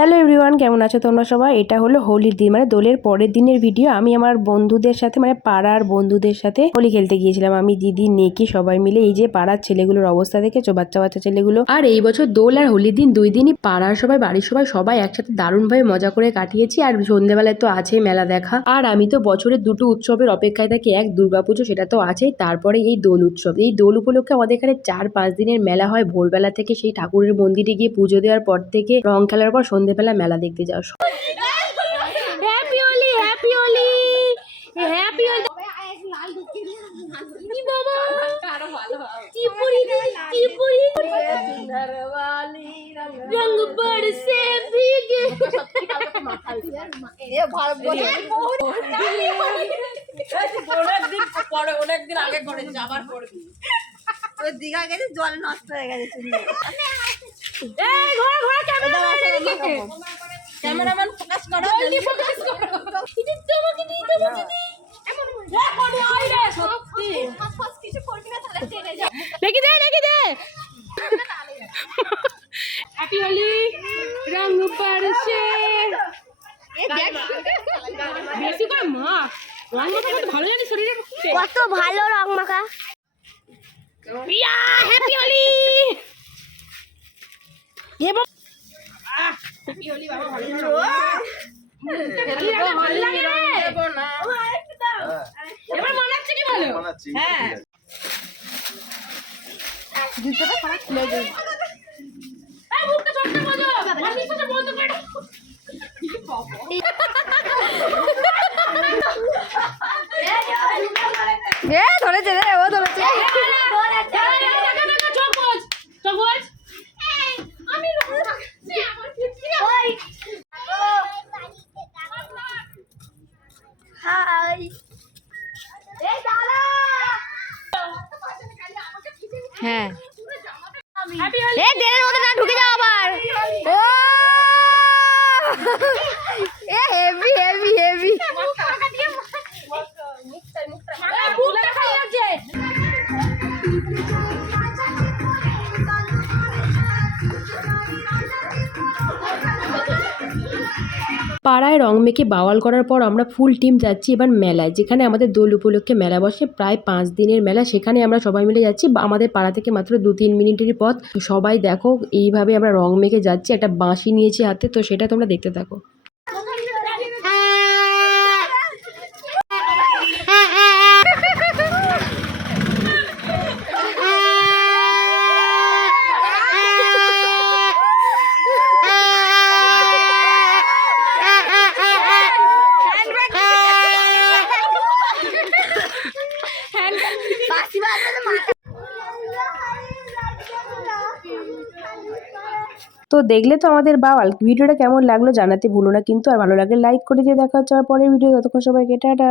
Hello everyone, কেমন আছো তোমরা সবাই? এটা হলো হোলির দিন, মানে দোলের পরের দিনের ভিডিও। আমি আমার বন্ধুদের সাথে, মানে পাড়ার বন্ধুদের সাথে হোলি খেলতে গিয়েছিলাম। আমি, দিদি, নেকি সবাই মিলে। এই যে পাড়ার ছেলেগুলোর অবস্থা দেখেছো, বাচ্চা বাচ্চা ছেলেগুলো। আর এই বছর দোল আর হোলির দিন দুই দিনই পাড়ার সবাই, বাড়ির সবাই একসাথে দারুণভাবে মজা করে কাটিয়েছি। আর সন্ধ্যেবেলায় তো আছেই মেলা দেখা। আর আমি তো বছরের দুটো উৎসবের অপেক্ষায় থাকি, এক দুর্গাপুজো, সেটা তো আছেই, তারপরে এই দোল উৎসব। এই দোল উপলক্ষে আমাদের এখানে 4-5 দিনের মেলা হয়। ভোরবেলা থেকে সেই ঠাকুরের মন্দিরে গিয়ে পুজো দেওয়ার পর থেকে রং খেলার পর সন্ধ্যেবেলা মেলা দেখতে যাও। Happy Holi, happy Holi, happy Holi. रंग बरसे भीगे অনেকদিন আগে করে যাবার পরে দীঘা গেছে, জল নষ্ট হয়ে গেছে। ক্যামেরাম্যান ফোকাস করো, জলদি ফোকাস করো। তোমাকে দিই, তোমাকে দিই। এমন মনে হয় রে, সত্যি ফাস কিছু করবি না, তাহলে টেনে যা। লেগে দে, লেগে দে। হ্যাপি হোলি, রং বরসে। এই দেখ, বেশি করে মা রং মাখা কত ভালো জানি শরীরে, কত ভালো রং মাখা। ইয়া, হ্যাপি হোলি। এবার হ্যাপি হোলি বাবা, ভালো লাগে রে। এবার মানাচ্ছে কি বলো? হ্যাঁ, জুতোটা খারাপ খুলে যাবে। এই মুখটা ছোট বলো, আমি সেটা বন্ধ করে দাও। এ ধরেছে রে, ও ধরেছে। চোখ বোঝ, চোখ বোঝ। আমি আমার ওই হাই, এই দাঁড়া। হ্যাঁ, এই ড্রেনের মধ্যে না ঢুকে যাও আবার। ও এ হেভি হেভি হেভি। পাড়ায় রং মেখে বাওয়াল করার পর আমরা ফুল টিম যাচ্ছি এবার মেলায়, যেখানে আমাদের দোল উপলক্ষে মেলা বসে। প্রায় 5 দিনের মেলা, সেখানে আমরা সবাই মিলে যাচ্ছি। আমাদের পাড়া থেকে মাত্র 2-3 মিনিটেরই পথ। সবাই দেখো, এইভাবে আমরা রং মেখে যাচ্ছি। একটা বাঁশি নিয়েছি হাতে, তো সেটা তোমরা দেখতে থাকো। তো দেখলে তো আমাদের বাওয়াল। ভিডিওটা কেমন লাগলো জানাতে ভুলো না কিন্তু। আর ভালো লাগলে লাইক করে দিয়ে দেখা হচ্ছে আমার পরের ভিডিও। ততক্ষণ সবাইকে টাটা।